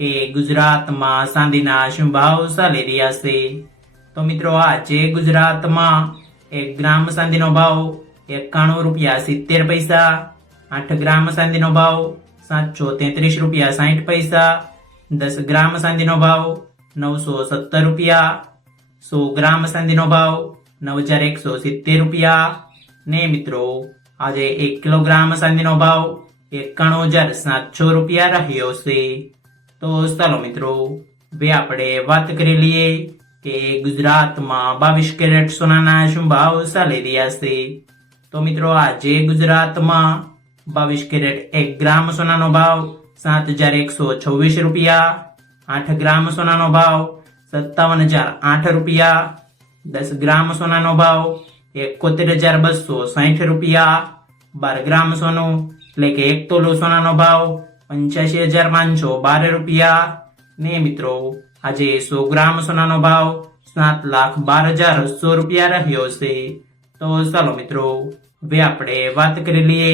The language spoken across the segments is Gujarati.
કે ગુજરાતમાં સાંધીના શું ભાવ ચાલી રહ્યા છે. તો મિત્રો, આજે ગુજરાતમાં એક ગ્રામ શાંતિનો ભાવ એકાણું રૂપિયા સિત્તેર પૈસા, આઠ ગ્રામ શાંતિનો ભાવ સાતસો તેત્રીસ રૂપિયા સાઠ પૈસા, દસ ગ્રામ શાંતિનો ભાવ નવસો સત્તર રૂપિયા, સો ગ્રામ ચાંદીનો ભાવ નવ હજાર એકસો સિત્તેર રૂપિયા. ને મિત્રો, આજે એક કિલોગ્રામ ચાંદીનો ભાવ એકાણું હજાર સાતસો રૂપિયા રહ્યો છે. તો ચાલો મિત્રો, હવે આપણે વાત કરી લઈએ કે ગુજરાતમાં બાવીસ કેરેટ સોનાના શું ભાવ ચાલી રહ્યા છે. તો મિત્રો, આજે ગુજરાતમાં બાવીસ કેરેટ એક ગ્રામ સોનાનો ભાવ સાત હજાર એકસો છવ્વીસ રૂપિયા, આઠ ગ્રામ સોનાનો ભાવ સત્તાવન હજાર આઠ રૂપિયા, દસ ગ્રામ સોનાનો ભાવ એકોતેર હજાર બસો સાઠ રૂપિયા, બાર ગ્રામ સોનું એટલે કે એક તોલો સોનાનો ભાવ પંચ્યાસી હજાર પાંચસો બાર રૂપિયા. ને મિત્રો, આજે સો ગ્રામ સોનાનો ભાવ સાત લાખ બાર હજાર સો રૂપિયા રહ્યો છે. તો ચાલો મિત્રો, હવે આપણે વાત કરી લઈએ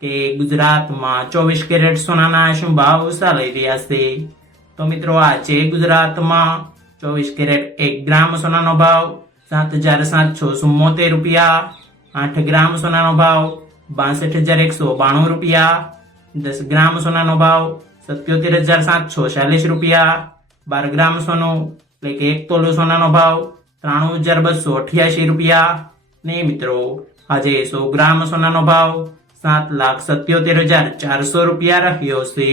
કે ગુજરાતમાં ચોવીસ કેરેટ સોનાના શું ભાવ ચાલી રહ્યા છે. તો મિત્રો, આજે ગુજરાતમાં ચોવીસ કેરેટ એક ગ્રામ સોનાનો ભાવ સાત હજાર સાતસો ચુમ્મોતેર રૂપિયા. આઠ ગ્રામ સોનાનો ભાવ બાસઠ હજાર એકસો બાણું રૂપિયા. દસ ગ્રામ સોનાનો ભાવ સત્યોતેર હજાર સાતસો, ચાલીસ રૂપિયા. બાર ગ્રામ સોનું, એટલે કે એક તોલો સોનાનો ભાવ ત્રાણું હજાર બસો, અઠ્યાસી રૂપિયા. ને મિત્રો, આજે સો ગ્રામ સોનાનો ભાવ સાત લાખ સત્યોતેર હજાર ચારસો રૂપિયા રહ્યો છે.